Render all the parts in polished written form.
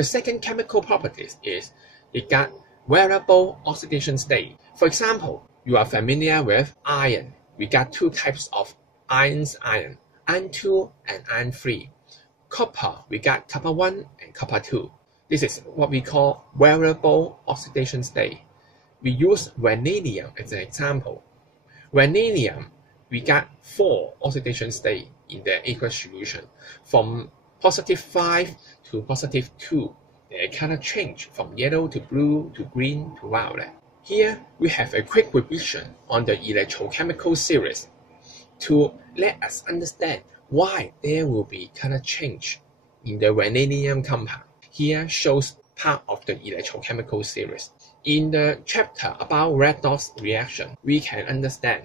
The second chemical properties is we got variable oxidation state. For example, you are familiar with iron. We got two types of iron, iron 2 and iron 3. Copper, we got copper 1 and copper 2. This is what we call variable oxidation state. We use vanadium as an example. Vanadium, we got 4 oxidation states in the aqueous solution. From +5 to +2, the color change from yellow to blue to green to violet. Here, we have a quick revision on the electrochemical series to let us understand why there will be color change in the vanadium compound. Here shows part of the electrochemical series. In the chapter about redox reaction, we can understand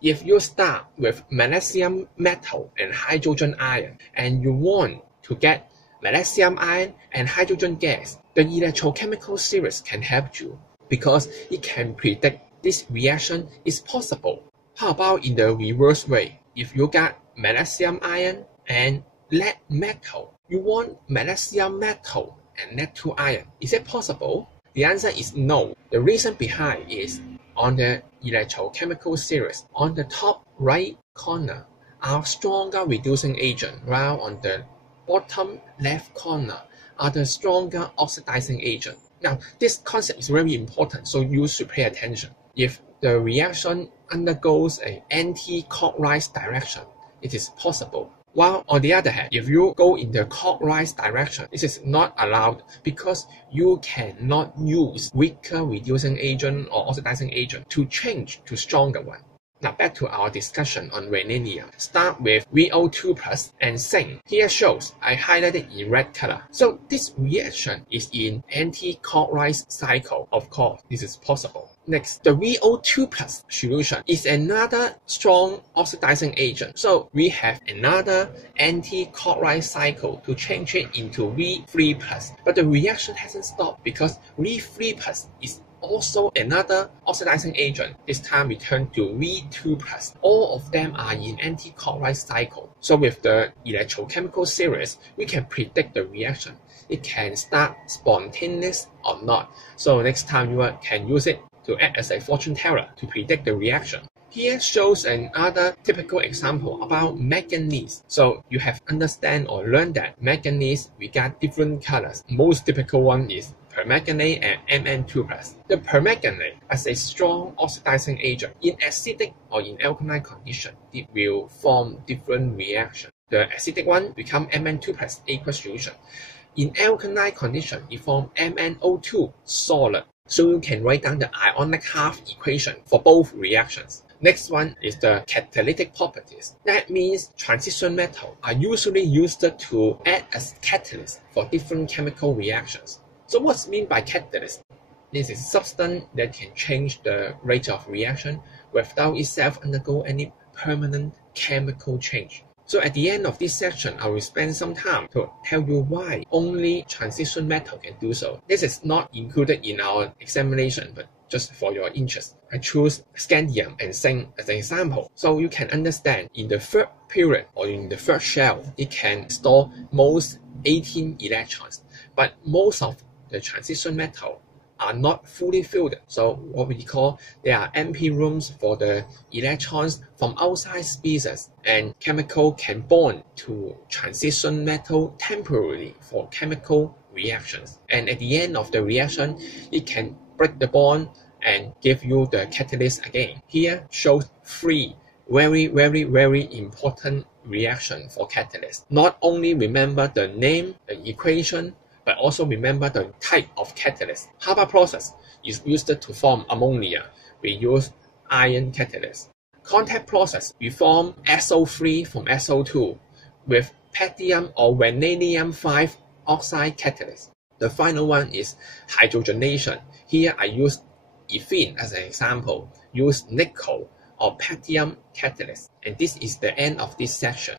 if you start with magnesium metal and hydrogen ion and you want to get magnesium ion and hydrogen gas, the electrochemical series can help you because it can predict this reaction is possible. How about in the reverse way? If you got magnesium ion and lead metal, you want magnesium metal and lead 2 ion. Is it possible? The answer is no. The reason behind is on the electrochemical series, on the top right corner are stronger reducing agent, while on the bottom left corner are the stronger oxidizing agent. Now, this concept is very important, so you should pay attention. If the reaction undergoes an anti-clockwise direction, it is possible. While on the other hand, if you go in the clockwise direction, this is not allowed because you cannot use weaker reducing agent or oxidizing agent to change to stronger one. Now back to our discussion on vanadium. Start with VO2 plus and zinc. Here shows I highlighted in red color. So this reaction is in anti-clockwise cycle. Of course, this is possible. Next, the VO2 plus solution is another strong oxidizing agent. So we have another anti-clockwise cycle to change it into V3 plus. But the reaction hasn't stopped because V3 plus is also another oxidizing agent. This time we turn to V2 plus. All of them are in anti-clockwise cycle. So with the electrochemical series, we can predict the reaction. It can start spontaneous or not. So next time you can use it to act as a fortune teller to predict the reaction. Here shows another typical example about manganese. So you have understand or learned that manganese, we got different colors. Most typical one is permanganate and Mn2+. The permanganate as a strong oxidizing agent. In acidic or in alkaline condition, it will form different reactions. The acidic one become Mn2+ aqueous solution. In alkaline condition, it forms MnO2 solid. So you can write down the ionic half equation for both reactions. Next one is the catalytic properties. That means transition metals are usually used to act as catalysts for different chemical reactions. So what's meant by catalyst? This is substance that can change the rate of reaction without itself undergo any permanent chemical change. So at the end of this section, I will spend some time to tell you why only transition metal can do so. This is not included in our examination, but just for your interest. I choose scandium and zinc as an example. So you can understand in the third period or in the third shell, it can store most 18 electrons. But most of the transition metal are not fully filled. So what we call, there are empty rooms for the electrons from outside species, and chemical can bond to transition metal temporarily for chemical reactions. And at the end of the reaction, it can break the bond and give you the catalyst again. Here shows 3 very important reaction for catalyst. Not only remember the name, the equation, but also remember the type of catalyst. Haber process is used to form ammonia. We use iron catalyst. Contact process, we form SO3 from SO2 with platinum or vanadium 5 oxide catalyst. The final one is hydrogenation. Here I use ethene as an example. Use nickel or platinum catalyst. And this is the end of this section.